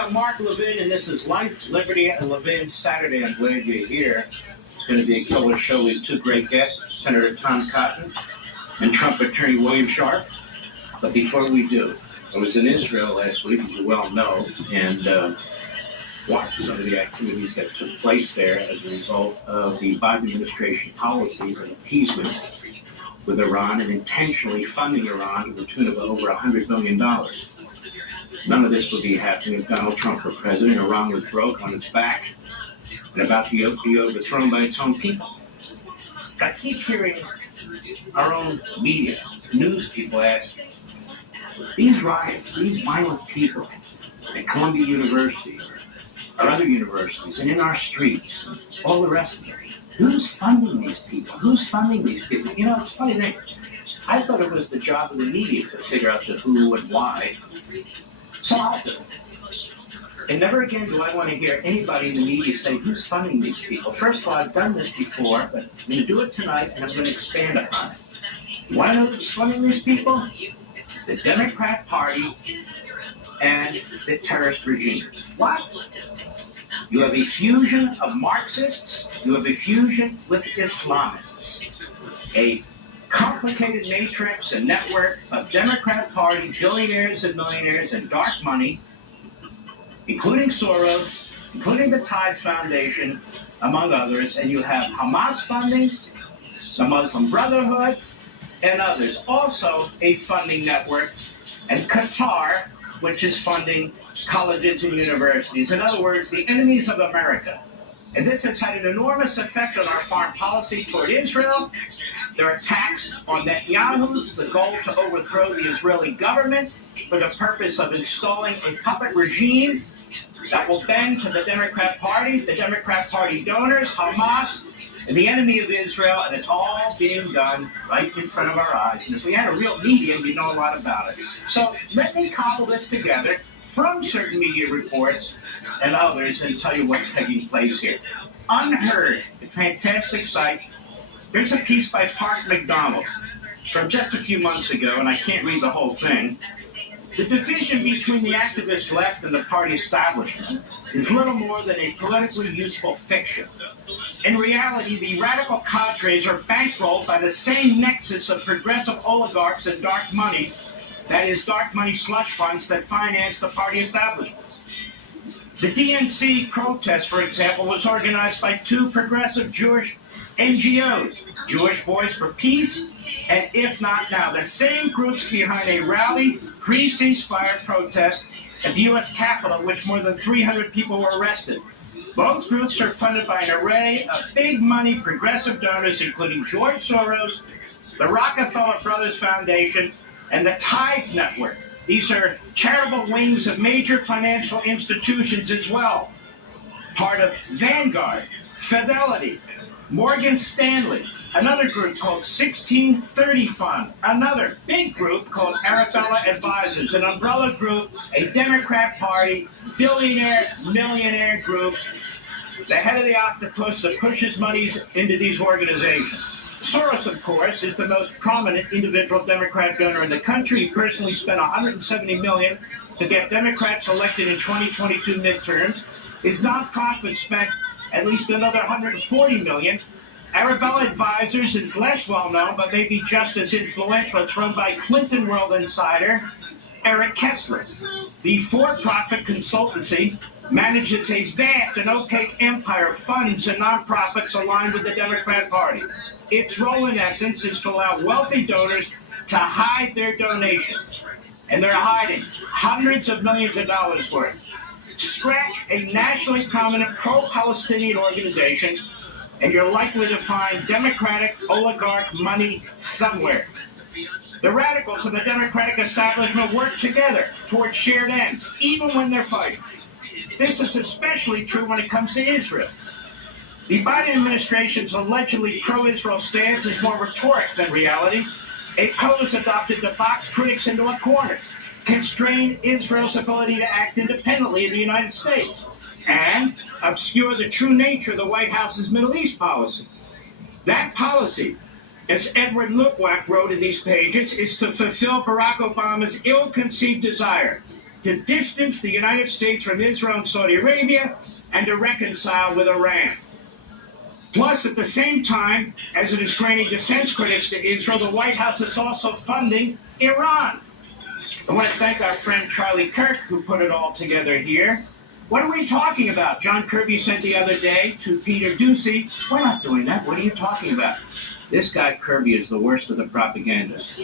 America. I'm Mark Levin, and this is Life, Liberty, and Levin Saturday. I'm glad you're here. It's going to be a killer show with two great guests, Senator Tom Cotton and Trump attorney William Sharp. But before we do, I was in Israel last week, as you well know, and watched some of the activities that took place there as a result of the Biden administration policies and appeasement with Iran and intentionally funding Iran to the tune of over $100 million. None of this would be happening if Donald Trump were president. Iran was broke on its back and about to be overthrown by its own people. I keep hearing our own media, news people ask, these riots, these violent people at Columbia University or other universities and in our streets, and all the rest of it, who's funding these people? Who's funding these people? You know, it's a funny thing. I thought it was the job of the media to figure out the who and why. So I'll do it. And never again do I want to hear anybody in the media say, who's funding these people? First of all, I've done this before, but I'm going to do it tonight, and I'm going to expand upon it. You want to know who's funding these people? The Democrat Party and the terrorist regime. What? You have a fusion of Marxists. You have a fusion with Islamists. A complicated matrix and network of Democrat Party billionaires and millionaires and dark money, including Soros, including the Tides Foundation, among others, and you have Hamas funding, the Muslim Brotherhood, and others. Also a funding network, and Qatar, which is funding colleges and universities. In other words, the enemies of America. And this has had an enormous effect on our foreign policy toward Israel. Their attacks on Netanyahu, the goal to overthrow the Israeli government for the purpose of installing a puppet regime that will bend to the Democrat Party donors, Hamas, and the enemy of Israel, and it's all being done right in front of our eyes. And if we had a real media, we'd know a lot about it. So let me cobble this together from certain media reports and others and tell you what's taking place here. Unheard, a fantastic site. There's a piece by Park McDonald from just a few months ago, and I can't read the whole thing. The division between the activist left and the party establishment is little more than a politically useful fiction. In reality, the radical cadres are bankrolled by the same nexus of progressive oligarchs and dark money, that is, dark money slush funds that finance the party establishment. The DNC protest, for example, was organized by two progressive Jewish NGOs, Jewish Voice for Peace, and If Not Now, the same groups behind a rally pre-ceasefire protest at the U.S. Capitol, in which more than 300 people were arrested. Both groups are funded by an array of big money progressive donors, including George Soros, the Rockefeller Brothers Foundation, and the Tides Network. These are charitable wings of major financial institutions as well. Part of Vanguard, Fidelity, Morgan Stanley, another group called 1630 Fund, another big group called Arabella Advisors, an umbrella group, a Democrat Party, billionaire, millionaire group, the head of the octopus that pushes monies into these organizations. Soros, of course, is the most prominent individual Democrat donor in the country. He personally spent $170 million to get Democrats elected in 2022 midterms. His nonprofit spent at least another $140 million. Arabella Advisors is less well known, but maybe just as influential. It's run by Clinton World Insider Eric Kessler. The for-profit consultancy manages a vast and opaque empire of funds and nonprofits aligned with the Democrat Party. Its role, in essence, is to allow wealthy donors to hide their donations. And they're hiding hundreds of millions of dollars worth. Scratch a nationally prominent pro-Palestinian organization, and you're likely to find Democratic oligarch money somewhere. The radicals of the Democratic establishment work together towards shared ends, even when they're fighting. This is especially true when it comes to Israel. The Biden administration's allegedly pro-Israel stance is more rhetoric than reality, a pose adopted to box critics into a corner, constrain Israel's ability to act independently in the United States, and obscure the true nature of the White House's Middle East policy. That policy, as Edward Luttwak wrote in these pages, is to fulfill Barack Obama's ill-conceived desire to distance the United States from Israel and Saudi Arabia and to reconcile with Iran. Plus, at the same time, as it is granting defense credits to Israel, the White House is also funding Iran. I want to thank our friend Charlie Kirk, who put it all together here. What are we talking about? John Kirby said the other day to Peter Doocy, we're not doing that. What are you talking about? This guy Kirby is the worst of the propagandists.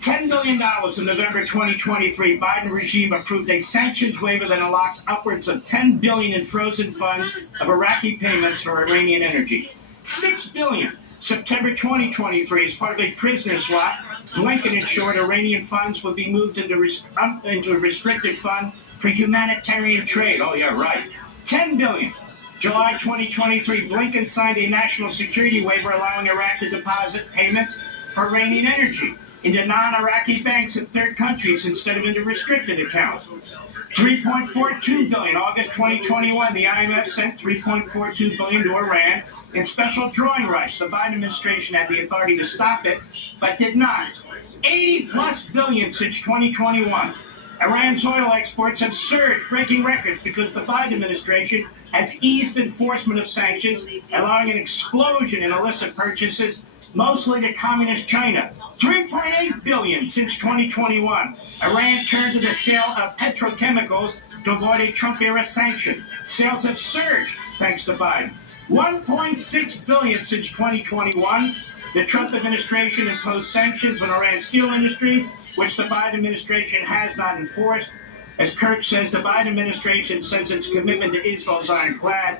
$10 billion in November 2023, Biden regime approved a sanctions waiver that unlocks upwards of $10 billion in frozen funds of Iraqi payments for Iranian energy. $6 billion, September 2023, as part of a prisoner swap, Blinken ensured Iranian funds would be moved into a restricted fund for humanitarian trade. Oh, yeah, right. $10 billion. July 2023, Blinken signed a national security waiver allowing Iraq to deposit payments for Iranian energy into non-Iraqi banks in third countries instead of into restricted accounts. $3.42 billion. August 2021, the IMF sent $3.42 billion to Iran in special drawing rights. The Biden administration had the authority to stop it, but did not. $80+ billion since 2021. Iran's oil exports have surged, breaking records because the Biden administration has eased enforcement of sanctions, allowing an explosion in illicit purchases, mostly to communist China. $3.8 billion since 2021. Iran turned to the sale of petrochemicals to avoid a Trump-era sanction. Sales have surged thanks to Biden. $1.6 billion since 2021. The Trump administration imposed sanctions on Iran's steel industry, which the Biden administration has not enforced. As Kirk says, the Biden administration says its commitment to Israel is ironclad,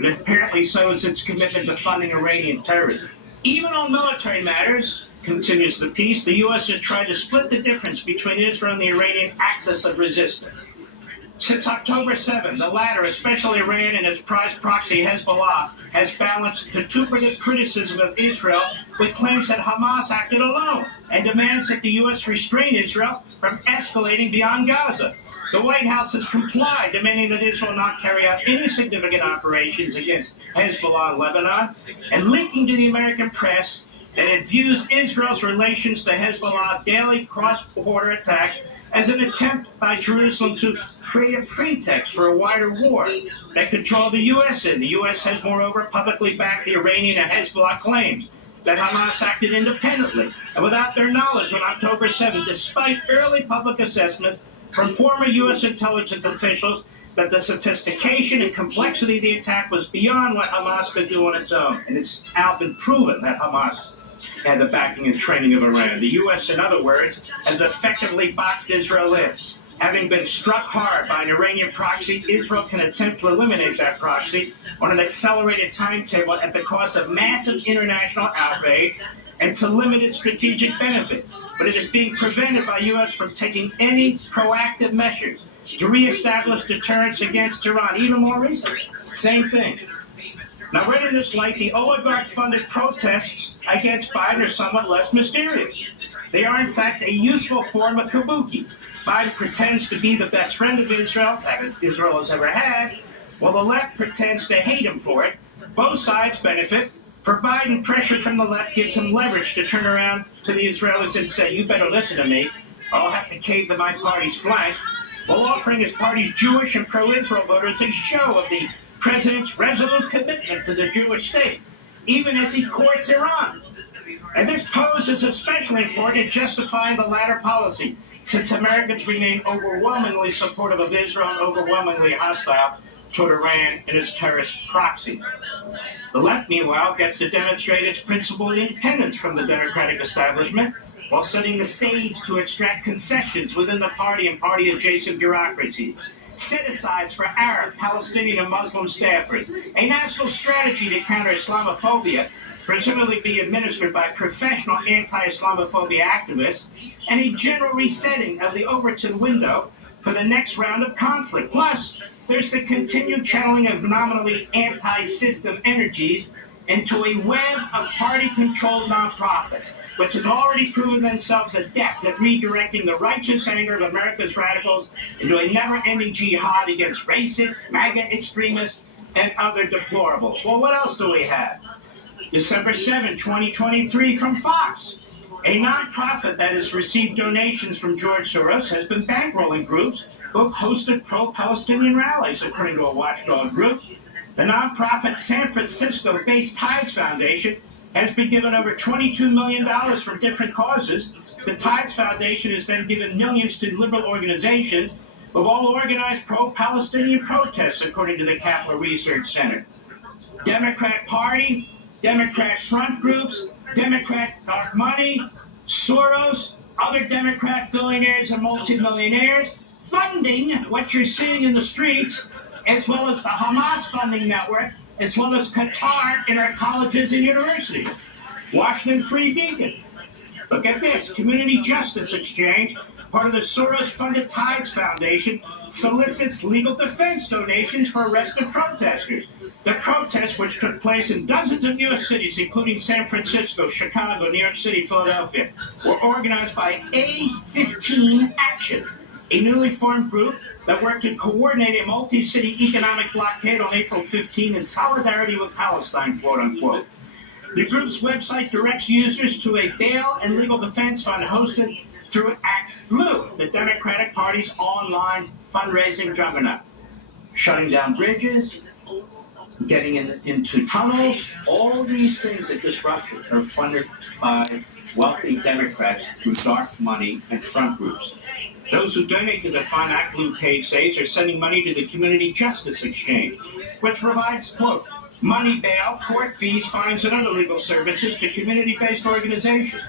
but apparently so is its commitment to funding Iranian terrorism. Even on military matters, continues the piece, the U.S. has tried to split the difference between Israel and the Iranian axis of resistance. Since October 7, the latter, especially Iran and its prize proxy Hezbollah, has balanced vituperative criticism of Israel with claims that Hamas acted alone and demands that the U.S. restrain Israel from escalating beyond Gaza. The White House has complied, demanding that Israel not carry out any significant operations against Hezbollah in Lebanon, and leaking to the American press that it views Israel's relations to Hezbollah daily cross-border attack as an attempt by Jerusalem to create a pretext for a wider war that could draw the U.S. in. The U.S. has, moreover, publicly backed the Iranian and Hezbollah claims that Hamas acted independently and without their knowledge on October 7, despite early public assessments from former U.S. intelligence officials that the sophistication and complexity of the attack was beyond what Hamas could do on its own. And it's now been proven that Hamas had the backing and training of Iran. The U.S., in other words, has effectively boxed Israel in. Having been struck hard by an Iranian proxy, Israel can attempt to eliminate that proxy on an accelerated timetable at the cost of massive international outrage and to limited strategic benefit. But it is being prevented by U.S. from taking any proactive measures to reestablish deterrence against Iran. Even more recently, same thing. Now, read in this light, the oligarch-funded protests against Biden are somewhat less mysterious. They are, in fact, a useful form of kabuki. Biden pretends to be the best friend of Israel, that is, Israel has ever had, while the left pretends to hate him for it. Both sides benefit. For Biden, pressure from the left gives him leverage to turn around to the Israelis and say, you better listen to me, or I'll have to cave to my party's flank, while offering his party's Jewish and pro-Israel voters a show of the president's resolute commitment to the Jewish state, even as he courts Iran. And this pose is especially important in justifying the latter policy, since Americans remain overwhelmingly supportive of Israel and overwhelmingly hostile toward Iran and its terrorist proxies. The left, meanwhile, gets to demonstrate its principled independence from the Democratic establishment while setting the stage to extract concessions within the party and party-adjacent bureaucracies, set-asides for Arab, Palestinian, and Muslim staffers, a national strategy to counter Islamophobia, presumably be administered by professional anti-Islamophobia activists, and a general resetting of the Overton window for the next round of conflict. Plus, there's the continued channeling of nominally anti-system energies into a web of party-controlled nonprofits, which have already proven themselves adept at redirecting the righteous anger of America's radicals into a never-ending jihad against racists, MAGA extremists, and other deplorables. Well, what else do we have? December 7, 2023, from Fox. A nonprofit that has received donations from George Soros has been bankrolling groups who have hosted pro-Palestinian rallies, according to a watchdog group. The nonprofit San Francisco-based Tides Foundation has been given over $22 million for different causes. The Tides Foundation has then given millions to liberal organizations who have all organized pro-Palestinian protests, according to the Kaplan Research Center. Democrat Party, Democrat front groups, Democrat dark money, Soros, other Democrat billionaires and multimillionaires funding what you're seeing in the streets, as well as the Hamas funding network, as well as Qatar in our colleges and universities. Washington Free Beacon. Look at this. Community Justice Exchange, part of the Soros-funded Tides Foundation, solicits legal defense donations for arrested protesters. The protests, which took place in dozens of U.S. cities, including San Francisco, Chicago, New York City, Philadelphia, were organized by A15 Action, a newly formed group that worked to coordinate a multi-city economic blockade on April 15 in solidarity with Palestine, quote-unquote. The group's website directs users to a bail and legal defense fund hosted through Act Blue, the Democratic Party's online fundraising juggernaut. Shutting down bridges, getting into tunnels, all these things that disrupt you are funded by wealthy Democrats through dark money and front groups. Those who donate to the Fund Act Blue page says are sending money to the Community Justice Exchange, which provides, quote, money bail, court fees, fines, and other legal services to community-based organizations.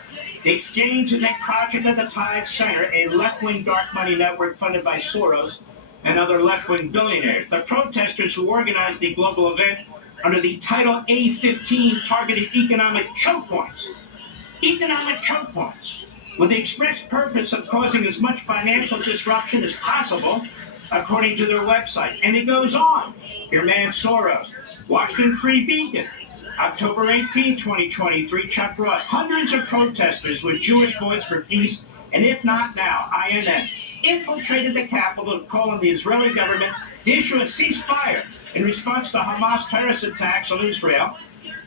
The exchange is a project of the Tides Center, a left-wing dark money network funded by Soros and other left-wing billionaires. The protesters who organized the global event under the Title A15 targeted economic choke points. Economic choke points, with the express purpose of causing as much financial disruption as possible, according to their website. And it goes on. Your man Soros. Washington Free Beacon. October 18, 2023, Chuck Ross. Hundreds of protesters with Jewish Voice for Peace, and if not now, INN, infiltrated the Capitol to call on the Israeli government to issue a ceasefire in response to Hamas terrorist attacks on Israel.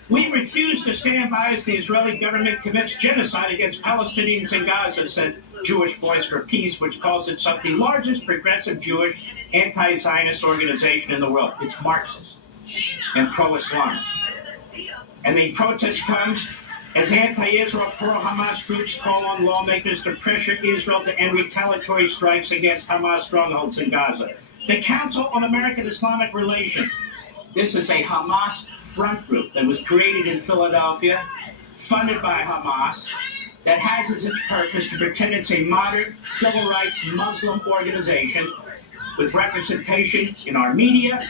We refuse to stand by as the Israeli government commits genocide against Palestinians in Gaza, said Jewish Voice for Peace, which calls itself the largest progressive Jewish anti-Zionist organization in the world. It's Marxist and pro-Islamist. And the protest comes as anti-Israel, pro-Hamas groups call on lawmakers to pressure Israel to end retaliatory strikes against Hamas strongholds in Gaza. The Council on American Islamic Relations. This is a Hamas front group that was created in Philadelphia, funded by Hamas, that has as its purpose to pretend it's a modern civil rights Muslim organization with representation in our media,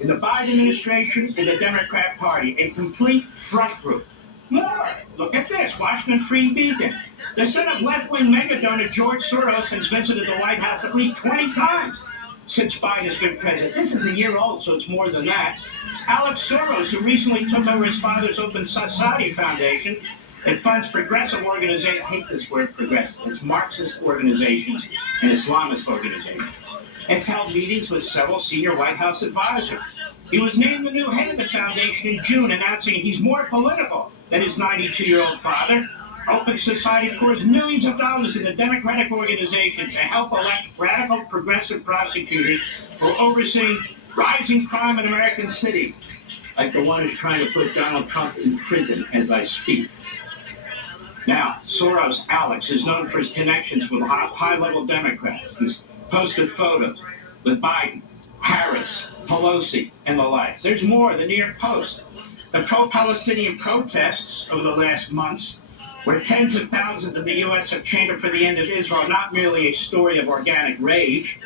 in the Biden administration, in the Democrat Party, a complete front group. More. Look at this. Washington Free Beacon. The son of left-wing megadonor George Soros has visited the White House at least 20 times since Biden has been president. This is a year old, so it's more than that. Alex Soros, who recently took over his father's Open Society Foundation, it funds progressive organizations. I hate this word progressive. It's Marxist organizations and Islamist organizations. Has held meetings with several senior White House advisors. He was named the new head of the foundation in June, announcing he's more political than his 92-year-old father. Open Society pours millions of dollars into Democratic organizations to help elect radical progressive prosecutors who are overseeing rising crime in American cities, like the one who's trying to put Donald Trump in prison as I speak. Now, Soros Alex is known for his connections with high-level Democrats. He's posted photos with Biden, Harris, Pelosi, and the like. There's more. The New York Post. The pro-Palestinian protests over the last months, where tens of thousands in the U.S. have chanted for the end of Israel, not merely a story of organic rage.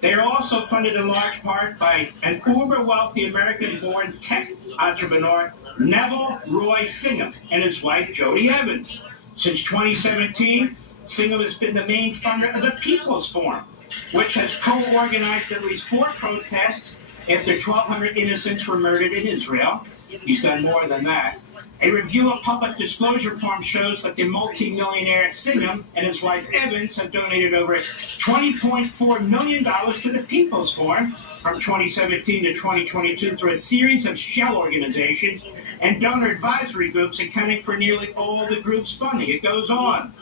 They are also funded in large part by an uber-wealthy American-born tech entrepreneur, Neville Roy Singham, and his wife, Jody Evans. Since 2017, Singham has been the main funder of the People's Forum, which has co-organized at least 4 protests after 1,200 innocents were murdered in Israel. He's done more than that. A review of public disclosure form shows that the multi-millionaire Singham and his wife Evans have donated over $20.4 million to the People's Forum from 2017 to 2022 through a series of shell organizations and donor advisory groups accounting for nearly all the group's funding. It goes on.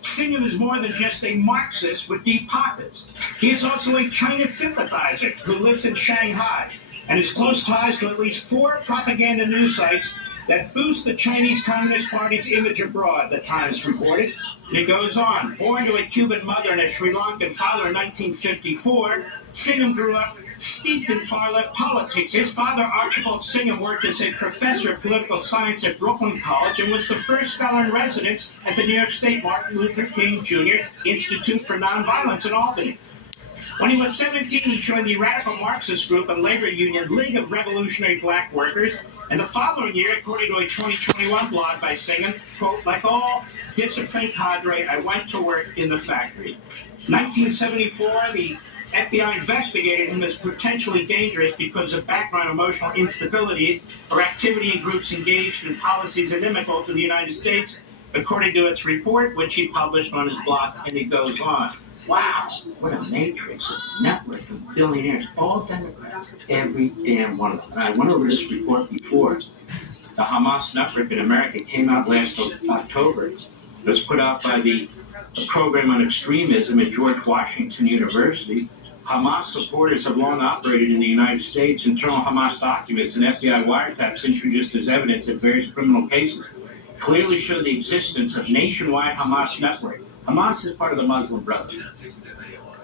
Singham is more than just a Marxist with deep pockets. He is also a China sympathizer who lives in Shanghai and has close ties to at least 4 propaganda news sites that boost the Chinese Communist Party's image abroad, the Times reported. It goes on. Born to a Cuban mother and a Sri Lankan father in 1954, Singham grew up steeped in far-left politics. His father, Archibald Singham, worked as a professor of political science at Brooklyn College and was the first scholar in residence at the New York State Martin Luther King Jr. Institute for Nonviolence in Albany. When he was 17, he joined the radical Marxist group and labor union League of Revolutionary Black Workers. And the following year, according to a 2021 blog by Singham, quote, like all disciplined cadre, I went to work in the factory. 1974, the FBI investigated him as potentially dangerous because of background emotional instabilities or activity in groups engaged in policies inimical to the United States, according to its report, which he published on his blog, and it goes on. Wow, what a matrix of networks of billionaires, all Democrats, every damn one of them. And I went over this report before. The Hamas network in America came out last October. It was put out by the Program on Extremism at George Washington University. Hamas supporters have long operated in the United States. Internal Hamas documents and FBI wiretaps introduced as evidence in various criminal cases clearly show the existence of nationwide Hamas network. Hamas is part of the Muslim Brotherhood.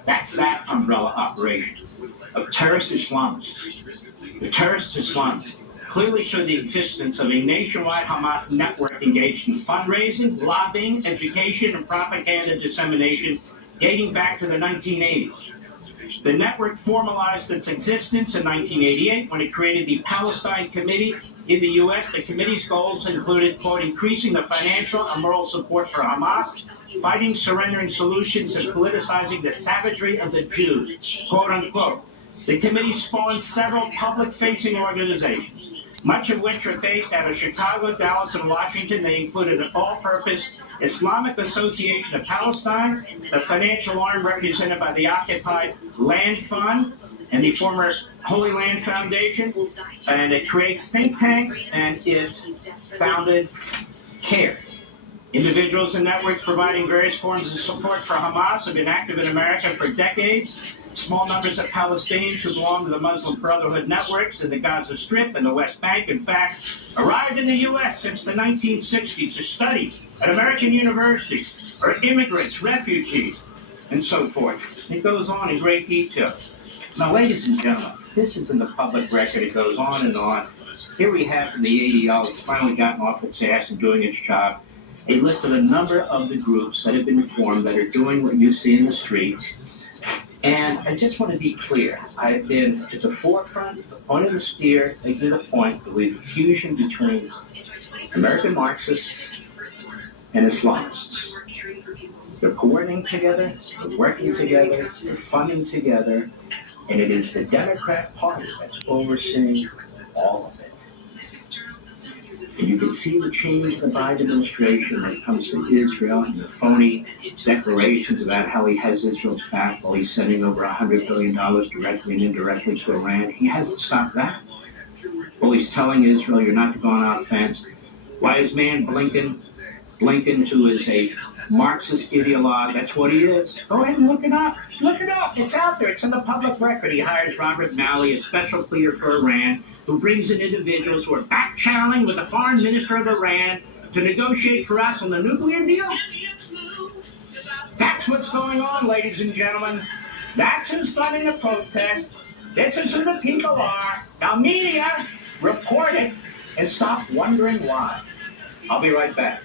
That's that umbrella operation of terrorist Islamists. The terrorist Islamists clearly show the existence of a nationwide Hamas network engaged in fundraising, lobbying, education, and propaganda dissemination dating back to the 1980s. The network formalized its existence in 1988 when it created the Palestine Committee in the U.S. The committee's goals included, quote, increasing the financial and moral support for Hamas, fighting surrendering solutions, and politicizing the savagery of the Jews, quote unquote. The committee spawned several public-facing organizations, much of which are based out of Chicago, Dallas, and Washington. They included an all-purpose Islamic Association of Palestine, the financial arm represented by the Occupied Land Fund and the former Holy Land Foundation, and it creates think tanks, and it founded CARE. Individuals and networks providing various forms of support for Hamas have been active in America for decades. Small numbers of Palestinians who belong to the Muslim Brotherhood networks in the Gaza Strip and the West Bank, in fact, arrived in the U.S. since the 1960s to study at American universities, or immigrants, refugees, and so forth. It goes on in great detail. Now, ladies and gentlemen, this is in the public record. It goes on and on. Here we have from the ADL, it's finally gotten off its ass and doing its job, a list of a number of the groups that have been formed that are doing what you see in the streets. And I just want to be clear. I've been at the forefront, the point of the spear, making the point that we have a fusion between American Marxists and Islamists. They're coordinating together, they're working together, they're funding together, and it is the Democrat Party that's overseeing all of it. And you can see the change in the Biden administration when it comes to Israel and the phony declarations about how he has Israel's back while he's sending over $100 billion directly and indirectly to Iran. He hasn't stopped that. Well, he's telling Israel, you're not to go on offense. Why is man Blinken, who is a Marxist ideologue, that's what he is. Go ahead and look it up. Look it up. It's out there. It's in the public record. He hires Robert Malley, a special pleader for Iran, who brings in individuals who are back-channeling with the foreign minister of Iran to negotiate for us on the nuclear deal. That's what's going on, ladies and gentlemen. That's who's funding the protest. This is who the people are. Now, media, report it and stop wondering why. I'll be right back.